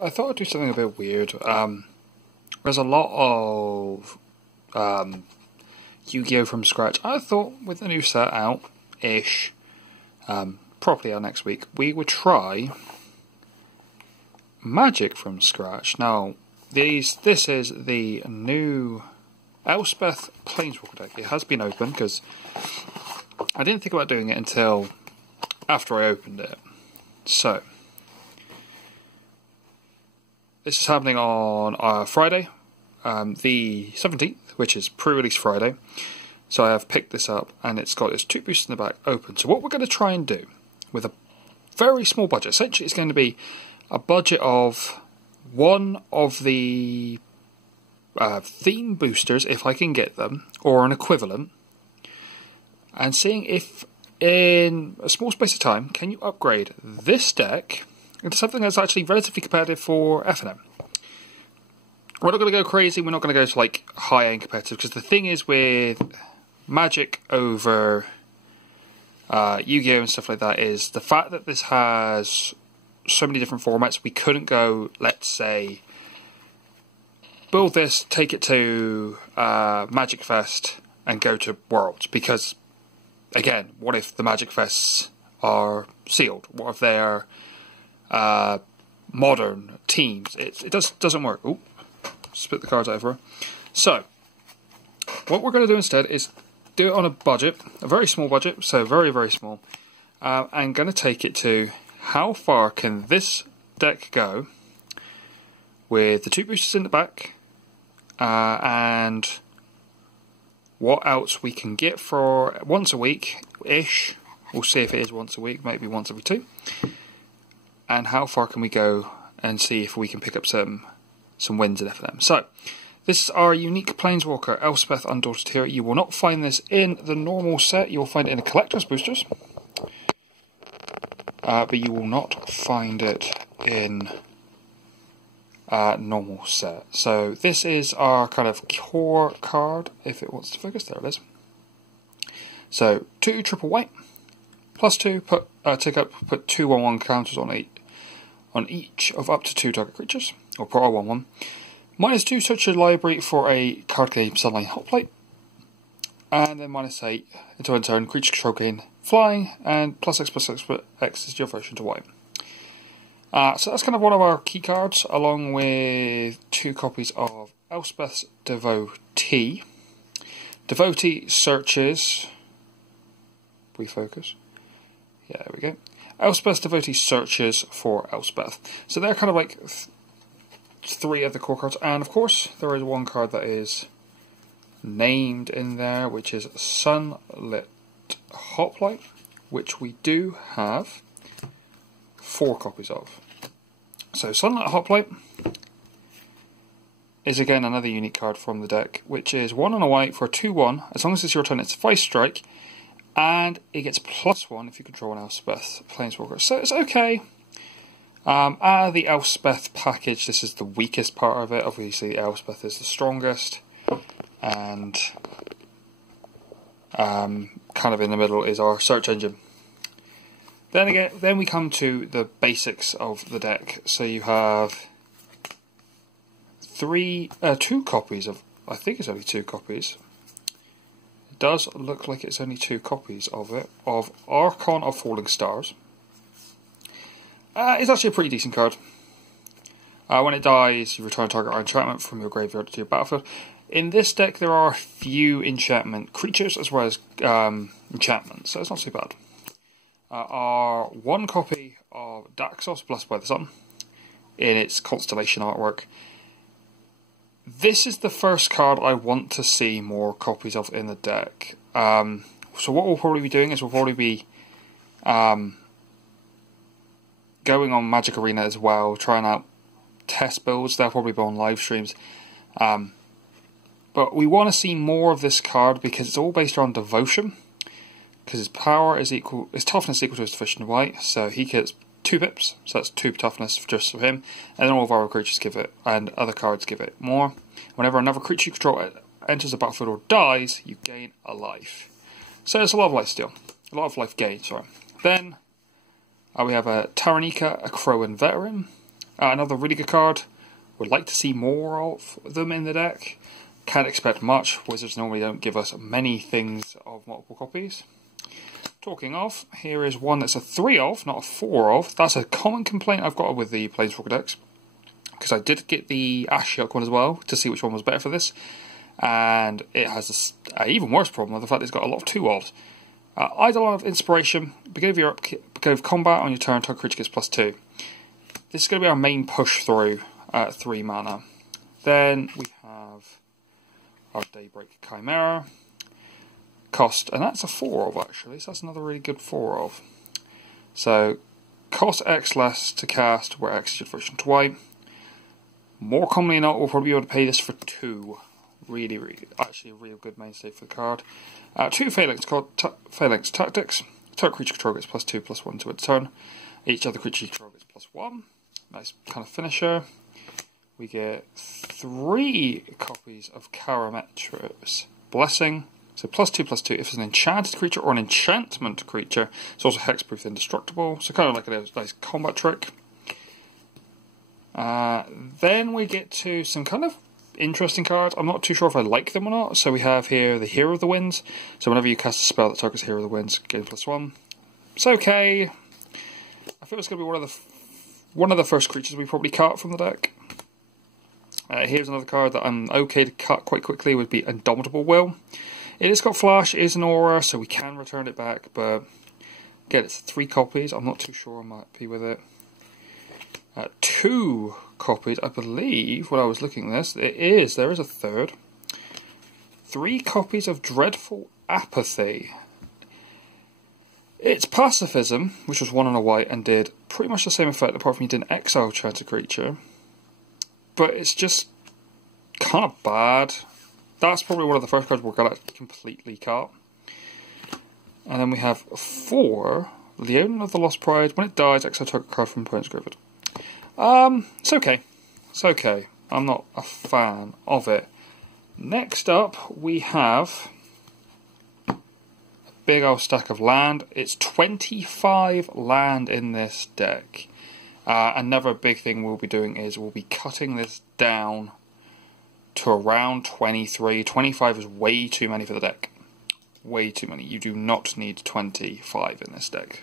I thought I'd do something a bit weird. There's a lot of Yu-Gi-Oh! From scratch. I thought with the new set out-ish, probably out next week, we would try Magic from scratch. Now, this is the new Elspeth Planeswalker deck. It has been opened because I didn't think about doing it until after I opened it. So, this is happening on Friday, the 17th, which is pre-release Friday. So I have picked this up, and it's got its 2 boosters in the back open. So what we're going to try and do, with a very small budget, essentially it's going to be a budget of one of the theme boosters, if I can get them, or an equivalent, and seeing if in a small space of time, can you upgrade this deck into something that's actually relatively competitive for FNM. We're not going to go crazy, we're not going to go to like high-end competitive, because the thing is with Magic over Yu-Gi-Oh! And stuff like that is the fact that this has so many different formats. We couldn't go, let's say, build this, take it to Magic Fest and go to Worlds, because again, what if the Magic Fests are sealed? What if they are modern teams? It doesn't work. Ooh, spit the cards over. So, what we're going to do instead is do it on a budget, a very small budget, so very, very small. I'm going to take it to how far can this deck go with the 2 boosters in the back, and what else we can get for once a week-ish. We'll see if it is once a week, maybe once every 2. And how far can we go and see if we can pick up some wins in FNM. So, this is our unique Planeswalker, Elspeth Undaunted here. You will not find this in the normal set, you will find it in the Collector's Boosters. But you will not find it in normal set. So this is our kind of core card, if it wants to focus. There it is. So 2 triple white, +2, put 2 1/1 counters on each of up to 2 target creatures, or put a 1/1. -2, search your library for a card game Sunlight Hotplate, and then -8 until end turn, creature control gain flying, and +X is your version to white. So that's kind of one of our key cards, along with 2 copies of Elspeth's Devotee. Devotee searches. Refocus. Yeah, there we go. Elspeth's Devotee searches for Elspeth. So they're kind of like 3 of the core cards, and of course there is 1 card that is named in there, which is Sunlit Hoplite, which we do have 4 copies of. So Sunlit Hoplite is again another unique card from the deck, which is 1 and a white for a 2/1. As long as it's your turn, it's 5 strike, and it gets +1 if you control an Elspeth Planeswalker. So it's okay. Out of the Elspeth package, this is the weakest part of it. Obviously, Elspeth is the strongest, and kind of in the middle is our search engine. Then we come to the basics of the deck. So you have 2 copies of, I think it's only 2 copies. It does look like it's only 2 copies of it, of Archon of Falling Stars. It's actually a pretty decent card. When it dies, you return target or enchantment from your graveyard to your battlefield. In this deck, there are a few enchantment creatures as well as enchantments, so it's not too bad. Our 1 copy of Daxos, Blessed by the Sun, in its Constellation artwork. This is the first card I want to see more copies of in the deck. So what we'll probably be doing is we'll probably be going on Magic Arena as well, trying out test builds. They'll probably be on live streams. But we want to see more of this card because it's all based around devotion. Because his power is equal, his toughness is equal to his devotion white, so he gets 2 pips, so that's 2 toughness just for him. And then all of our creatures give it, and other cards give it more. Whenever another creature you control enters the battlefield or dies, you gain a life. So it's a lot of life steal, a lot of life gain. Sorry. Then we have a Taranika, a Crowan Veteran. Another really good card. Would like to see more of them in the deck. Can't expect much. Wizards normally don't give us many things of multiple copies. Talking of, here is one that's a 3 of, not a 4 of. That's a common complaint I've got with the Planeswalker decks. Because I did get the Ashiok one as well, to see which one was better for this. And it has an even worse problem with the fact it's got a lot of 2 ofs. Eidolon of Inspiration, beginning of combat on your turn, target creature gets +2. This is going to be our main push through at 3 mana. Then we have our Daybreak Chimera. Cost, and that's a 4 of actually, so that's another really good 4 of. So, cost X less to cast, where X is your friction to white. More commonly than not, we'll probably be able to pay this for 2. Really, actually a real good mainstay for the card. 2 Phalanx, called Phalanx Tactics. Target creature control gets +2/+1 to its turn. Each other creature you control gets +1. Nice kind of finisher. We get 3 copies of Karametra's Blessing. So +2/+2 if it's an enchanted creature or an enchantment creature. It's also hexproof indestructible. So kind of like a nice combat trick. Then we get to some kind of interesting cards. I'm not too sure if I like them or not. So we have here the Hero of the Winds. So whenever you cast a spell that targets Hero of the Winds, gain +1. It's okay. I feel it's going to be one of the first creatures we probably cut from the deck. Here's another card that I'm okay to cut quite quickly, would be Indomitable Will. It has got Flash, it is an aura, so we can return it back, but again, it's 3 copies. I'm not too sure I'm happy with it. 2 copies, I believe, when I was looking at this, there is a third. 3 copies of Dreadful Apathy. It's Pacifism, which was 1 and a white and did pretty much the same effect, apart from you didn't exile enchanted creature. But it's just kind of bad. That's probably one of the first cards we're going to completely cut. And then we have 4, Leonin of the Lost Pride. When it dies, exile target card from opponent's graveyard. It's okay. It's okay. I'm not a fan of it. Next up, we have a big old stack of land. It's 25 land in this deck. Another big thing we'll be doing is we'll be cutting this down to around 23. 25 is way too many for the deck. Way too many. You do not need 25 in this deck.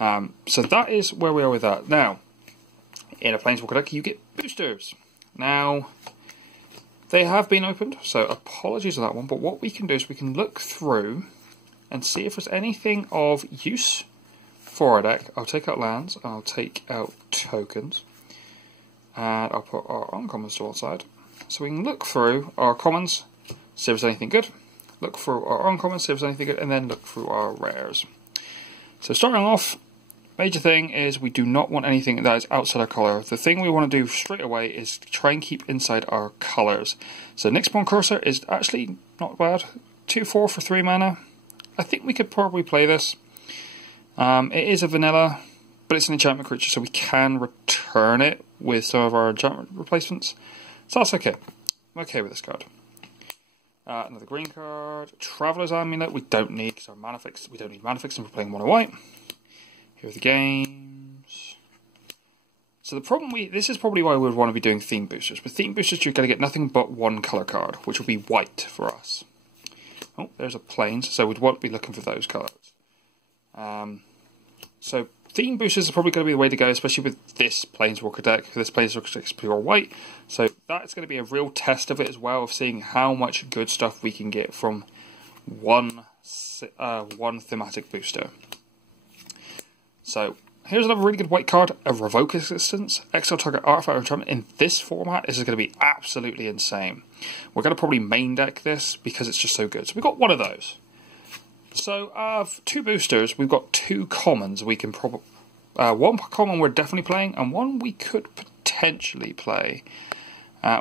So that is where we are with that. Now, in a Planeswalker deck, you get boosters. Now, they have been opened, so apologies on that one, but what we can do is we can look through and see if there's anything of use for our deck. I'll take out lands, I'll take out tokens, and I'll put our uncommons to one side. So we can look through our commons, see if there's anything good, look through our uncommons, see if there's anything good, and then look through our rares. So starting off, major thing is we do not want anything that is outside our colour. The thing we want to do straight away is try and keep inside our colours. So Nyxborn Cursor is actually not bad. 2/4 for 3 mana. I think we could probably play this. It is a vanilla, but it's an enchantment creature, so we can return it with some of our enchantment replacements. So that's okay. I'm okay with this card. Another green card. Traveler's Amulet we don't need, because our mana fix, we don't need mana fix, and we're playing mono white. Here are the games. So the problem this is probably why we would want to be doing theme boosters. With theme boosters, you're going to get nothing but 1 colour card, which will be white for us. Oh, there's a plains, so we'd want to be looking for those colours. So theme boosters are probably going to be the way to go, especially with this Planeswalker deck. This Planeswalker deck is pure white, so that's going to be a real test of it as well, of seeing how much good stuff we can get from one thematic booster. So, here's another really good white card, a Revoke Existence, exile target artifact or enchantment. In this format, this is going to be absolutely insane. We're going to probably main deck this because it's just so good. So we've got one of those. So, of 2 boosters, we've got 2 commons we can probably... 1 common we're definitely playing, and 1 we could potentially play.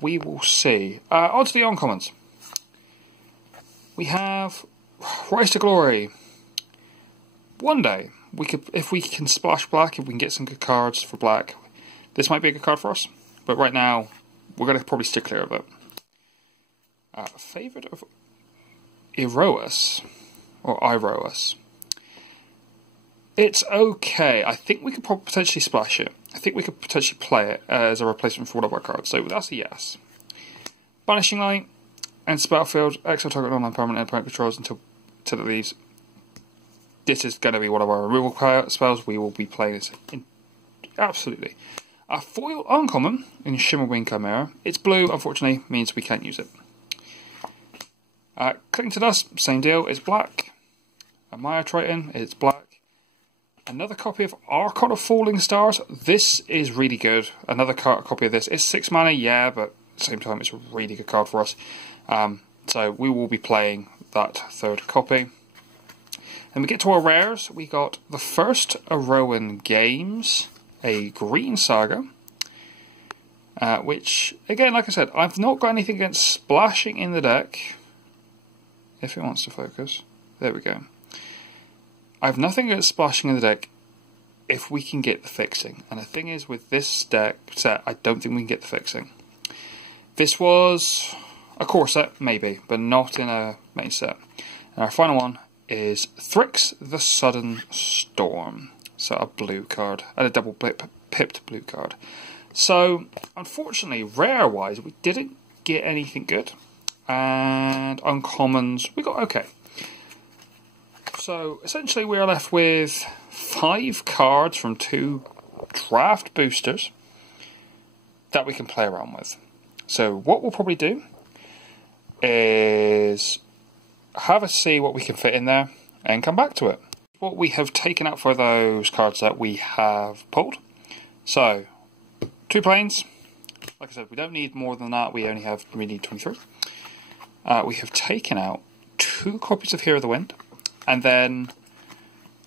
We will see. On to the uncommons. We have Rise to Glory. One day, we could, if we can splash black, if we can get some good cards for black, this might be a good card for us. But right now, we're going to probably stick clear of it. Favourite of Iroas, or Iroas. It's okay. I think we could potentially splash it. I think we could potentially play it as a replacement for one of our cards. So that's a yes. Banishing Light. Enter battlefield. Exile target online permanent endpoint controls until it leaves. This is going to be one of our removal spells. We will be playing this in. Absolutely. A foil uncommon in Shimmerwing Chimera. It's blue, unfortunately, means we can't use it. Clicking to Dust, same deal, it's black. A Maya Triton, it's black. Another copy of Archon of Falling Stars. This is really good. Another copy of this. It's 6 mana, yeah, but at the same time, it's a really good card for us. So we will be playing that third copy. Then we get to our rares. We got the first Arowan Games, a Green Saga, which, again, like I said, I've not got anything against splashing in the deck, if it wants to focus. There we go. I have nothing against splashing in the deck if we can get the fixing. And the thing is, with this deck set, I don't think we can get the fixing. This was a core set, maybe, but not in a main set. And our final one is Thrix the Sudden Storm. So a blue card, and a double pipped blue card. So, unfortunately, rare-wise, we didn't get anything good. And uncommons, we got okay. So, essentially, we are left with 5 cards from 2 draft boosters that we can play around with. So, what we'll probably do is have a see what we can fit in there and come back to it. What we have taken out for those cards that we have pulled. So, 2 planes. Like I said, we don't need more than that. We need 23. We have taken out 2 copies of Hero of the Wind. And then,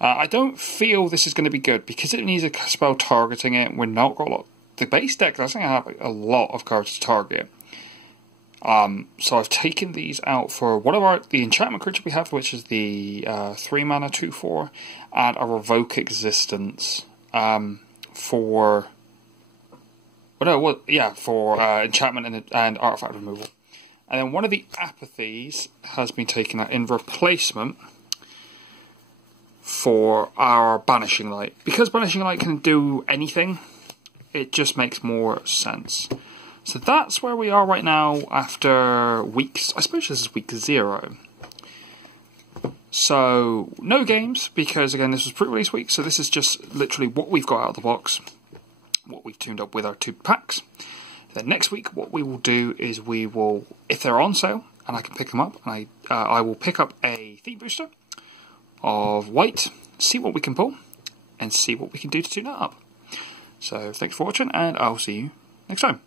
I don't feel this is going to be good because it needs a spell targeting it. We're not got a lot. The base deck doesn't have a lot of cards to target. So I've taken these out for one of the enchantment creature we have, which is the 3 mana 2/4, and a Revoke Existence for enchantment and artifact removal. And then one of the apathies has been taken out in replacement for our Banishing Light. Because Banishing Light can do anything, it just makes more sense. So that's where we are right now after weeks. I suppose this is week 0. So, no games, because again, this was pre-release week, so this is just literally what we've got out of the box, what we've tuned up with our 2 packs. Then next week, what we will do is we will, if they're on sale, and I can pick them up, and I will pick up a theme booster of white, see what we can pull, and see what we can do to tune that up. So, thanks for watching, and I'll see you next time.